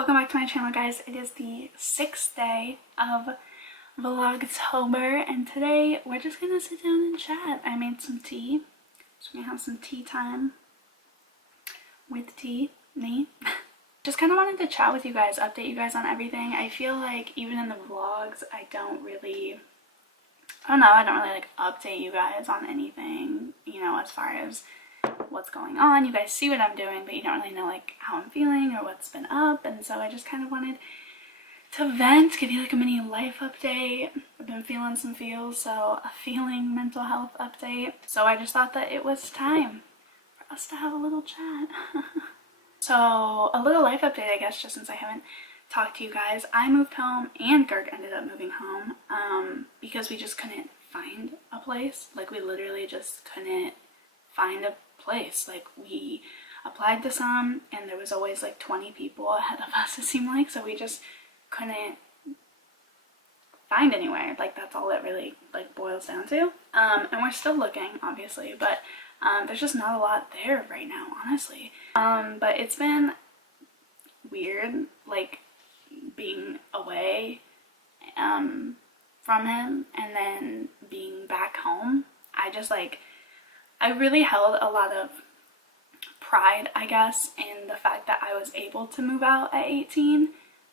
Welcome back to my channel, guys. It is the 6th day of Vlogtober, and today we're just gonna sit down and chat. I made some tea, so we're gonna have some tea time with me. Just kind of wanted to chat with you guys, update you guys on everything. I feel like even in the vlogs, I don't really like update you guys on anything, you know, as far as what's going on. You guys see what I'm doing, but you don't really know like how I'm feeling or what's been up, and so I just kind of wanted to vent, give you like a mini life update. I've been feeling some feels, so a feeling mental health update. So I just thought that it was time for us to have a little chat. So a little life update, I guess, just since I haven't talked to you guys. I moved home and Gerg ended up moving home because we just couldn't find a place. Like, we literally just couldn't find a place. Like, we applied to some and there was always like 20 people ahead of us, it seemed like, so we just couldn't find anywhere. Like, that's all it really like boils down to. And we're still looking, obviously, but there's just not a lot there right now, honestly. But it's been weird, like, being away from him and then being back home. I really held a lot of pride, I guess, in the fact that I was able to move out at 18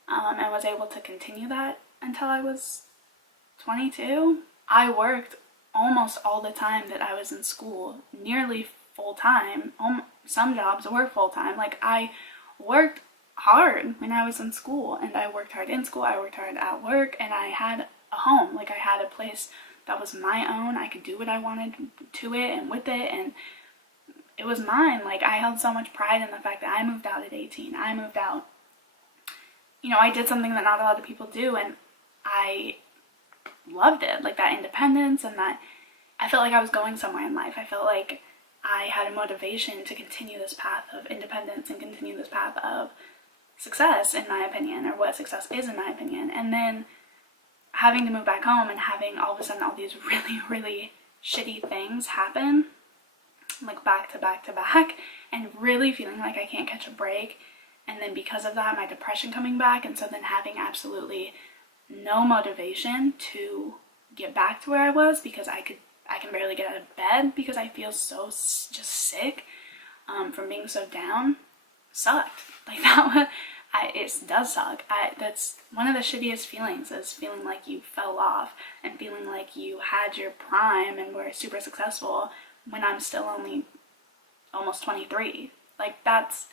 and was able to continue that until I was 22. I worked almost all the time that I was in school, nearly full-time. Some jobs were full-time. Like, I worked hard when I was in school, and I worked hard in school, I worked hard at work, and I had a home. Like, I had a place that was my own. I could do what I wanted to it and with it, and it was mine. Like, I held so much pride in the fact that I moved out at 18. I moved out, you know, I did something that not a lot of people do, and I loved it. Like, that independence, and that I felt like I was going somewhere in life. I felt like I had a motivation to continue this path of independence and continue this path of success, in my opinion, or what success is in my opinion. And then having to move back home and having all of a sudden all these really shitty things happen, like back to back to back, and really feeling like I can't catch a break. And then because of that, my depression coming back, and so then having absolutely no motivation to get back to where I was, because I can barely get out of bed because I feel so just sick from being so down, sucked. Like, that was, it does suck. That's one of the shittiest feelings, is feeling like you fell off and feeling like you had your prime and were super successful when I'm still only almost 23. Like, that's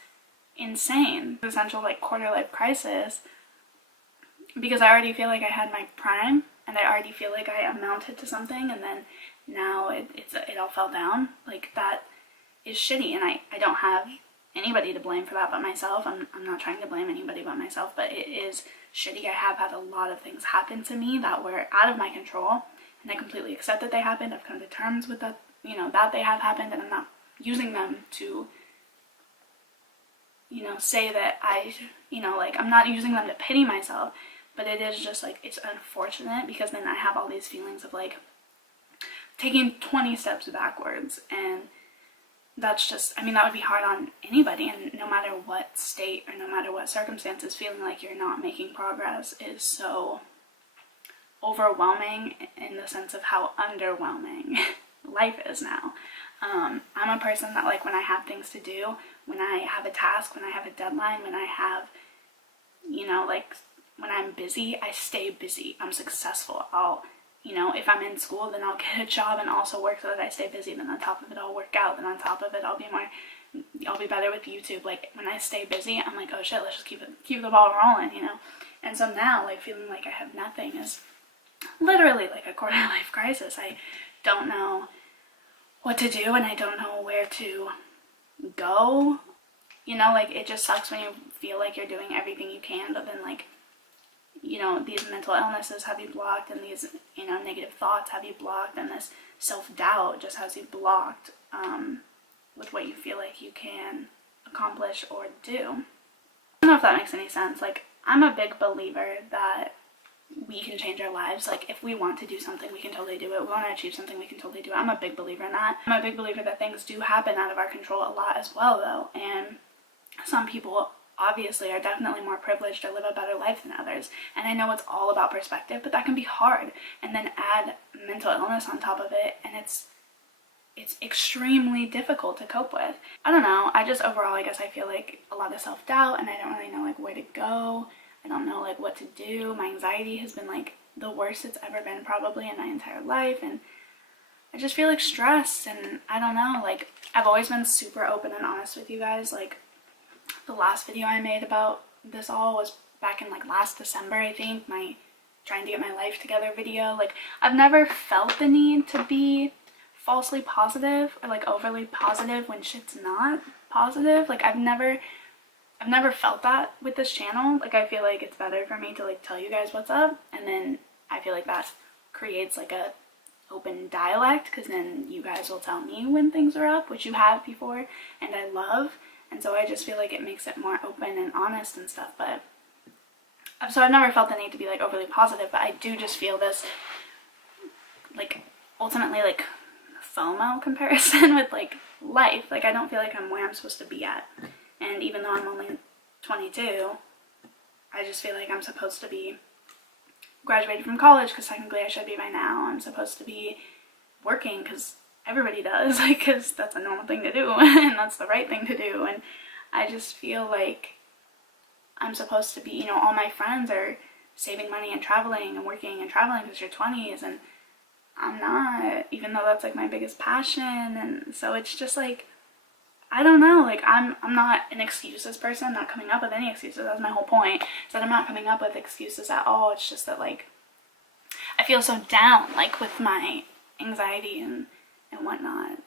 insane. Essential, like, quarter life crisis, because I already feel like I had my prime and I already feel like I amounted to something, and then now it all fell down. Like, that is shitty, and I don't have anybody to blame for that but myself. I'm not trying to blame anybody but myself, but it is shitty. I have had a lot of things happen to me that were out of my control, and I completely accept that they happened. I've come to terms with that, you know, that they have happened, and I'm not using them to, you know, say that like, I'm not using them to pity myself, but it is just like, it's unfortunate, because then I have all these feelings of like taking 20 steps backwards, and that's just, I mean, that would be hard on anybody, and no matter what state or no matter what circumstances, feeling like you're not making progress is so overwhelming, in the sense of how underwhelming life is now. I'm a person that, like, when I have things to do, when I have a task, when I have a deadline, when I have, you know, like, when I'm busy, I stay busy. I'm successful. You know, if I'm in school, then I'll get a job and also work so that I stay busy. Then on top of it, I'll work out. Then on top of it, I'll be better with YouTube. Like, when I stay busy, I'm like, oh shit, let's just keep the ball rolling, you know? And so now, like, feeling like I have nothing is literally like a quarter life crisis. I don't know what to do, and I don't know where to go. You know, like, it just sucks when you feel like you're doing everything you can, but then, like, you know, these mental illnesses have you blocked, and these, you know, negative thoughts have you blocked, and this self-doubt just has you blocked with what you feel like you can accomplish or do. I don't know if that makes any sense. Like, I'm a big believer that we can change our lives. Like, if we want to do something, we can totally do it. We want to achieve something, we can totally do it. I'm a big believer in that. I'm a big believer that things do happen out of our control a lot as well, though, and some people obviously are definitely more privileged or live a better life than others. And I know it's all about perspective, but that can be hard. And then add mental illness on top of it, and it's extremely difficult to cope with. I don't know, I just overall, I guess I feel like a lot of self-doubt, and I don't really know like where to go. I don't know like what to do. My anxiety has been like the worst it's ever been probably in my entire life, and I just feel like stressed, and I don't know, like I've always been super open and honest with you guys. Like the last video I made about this all was back in like last December, I think, my trying to get my life together video. Like I've never felt the need to be falsely positive or like overly positive when shit's not positive. Like I've never felt that with this channel. Like I feel like it's better for me to like tell you guys what's up, and then I feel like that creates like a open dialect, because then you guys will tell me when things are up, which you have before, and I love. And so I just feel like it makes it more open and honest and stuff. But so I've never felt the need to be like overly positive, but I do just feel this like ultimately like FOMO comparison with like life. Like I don't feel like I'm where I'm supposed to be at, and even though I'm only 22, I just feel like I'm supposed to be graduated from college, because technically I should be by now. I'm supposed to be working because everybody does, like, because that's a normal thing to do and that's the right thing to do. And I just feel like I'm supposed to be, you know, all my friends are saving money and traveling and working and traveling because you're 20s, and I'm not, even though that's like my biggest passion. And so it's just like, I don't know, like I'm not an excuses person. I'm not coming up with any excuses. That's my whole point, is that I'm not coming up with excuses at all. It's just that like I feel so down like with my anxiety and whatnot.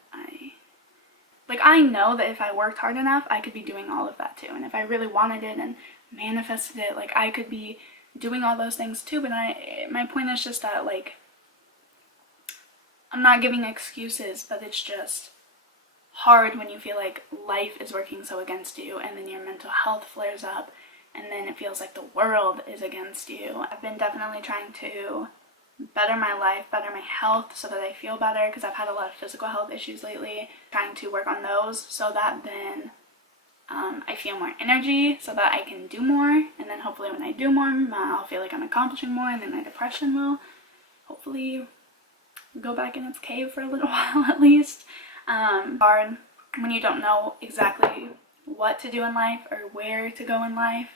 I know that if I worked hard enough, I could be doing all of that too. And if I really wanted it and manifested it, like I could be doing all those things too. But my point is just that like I'm not giving excuses, but it's just hard when you feel like life is working so against you, and then your mental health flares up, and then it feels like the world is against you. I've been definitely trying to better my life, better my health, so that I feel better, because I've had a lot of physical health issues lately. Trying to work on those so that then I feel more energy, so that I can do more, and then hopefully when I do more, I'll feel like I'm accomplishing more, and then my depression will hopefully go back in its cave for a little while at least. Hard when you don't know exactly what to do in life or where to go in life,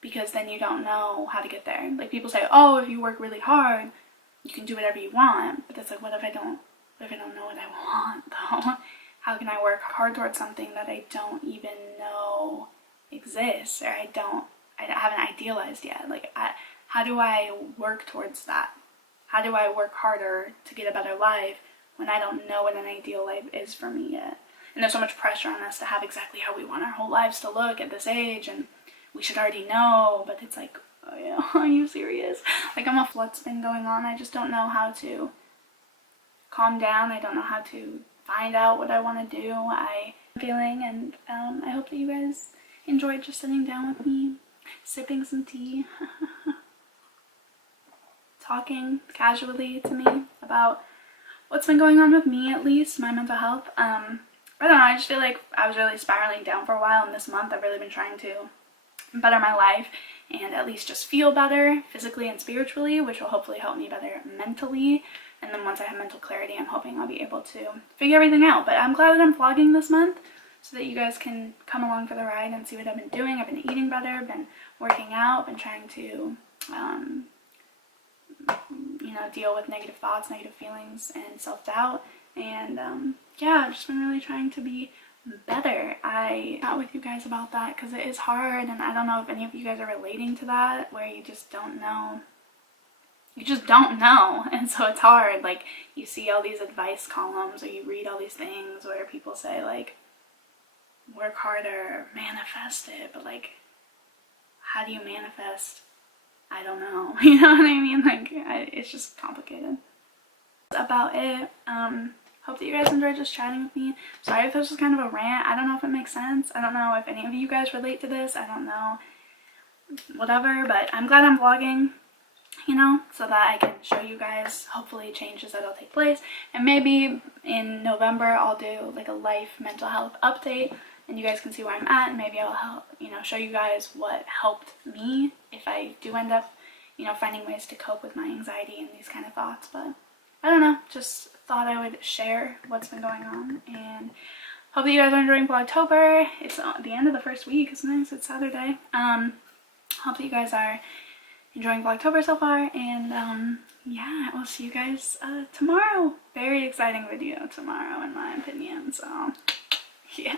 because then you don't know how to get there. Like people say, oh, if you work really hard, you can do whatever you want. But it's like, what if I don't know what I want though? How can I work hard towards something that I don't even know exists, or I haven't idealized yet? Like how do I work towards that? How do I work harder to get a better life when I don't know what an ideal life is for me yet? And there's so much pressure on us to have exactly how we want our whole lives to look at this age, and we should already know, but it's like, oh yeah, are you serious? Like what's been going on. I just don't know how to calm down. I don't know how to find out what I want to do. I'm feeling, and I hope that you guys enjoyed just sitting down with me, sipping some tea, talking casually to me about what's been going on with me, at least my mental health. I don't know, I just feel like I was really spiraling down for a while, and this month I've really been trying to better my life and at least just feel better physically and spiritually, which will hopefully help me better mentally. And then once I have mental clarity, I'm hoping I'll be able to figure everything out. But I'm glad that I'm vlogging this month so that you guys can come along for the ride and see what I've been doing. I've been eating better, been working out, been trying to you know, deal with negative thoughts, negative feelings, and self-doubt. And yeah, I've just been really trying to be better. I chat with you guys about that because it is hard, and I don't know if any of you guys are relating to that, where you just don't know. You just don't know, and so it's hard. Like, you see all these advice columns, or you read all these things where people say, like, work harder, manifest it, but like, how do you manifest? I don't know. You know what I mean? Like, it's just complicated. That's about it. Hope that you guys enjoyed just chatting with me. Sorry if this was kind of a rant. I don't know if it makes sense. I don't know if any of you guys relate to this. I don't know. Whatever, but I'm glad I'm vlogging, you know, so that I can show you guys hopefully changes that'll take place. And maybe in November I'll do like a life mental health update and you guys can see where I'm at, and maybe I'll help, you know, show you guys what helped me if I do end up, you know, finding ways to cope with my anxiety and these kind of thoughts. But I don't know, just thought I would share what's been going on, and hope that you guys are enjoying Vlogtober. It's the end of the first week. It's nice. It's Saturday. Hope that you guys are enjoying Vlogtober so far, and yeah, we'll see you guys tomorrow. Very exciting video tomorrow in my opinion, so yeah.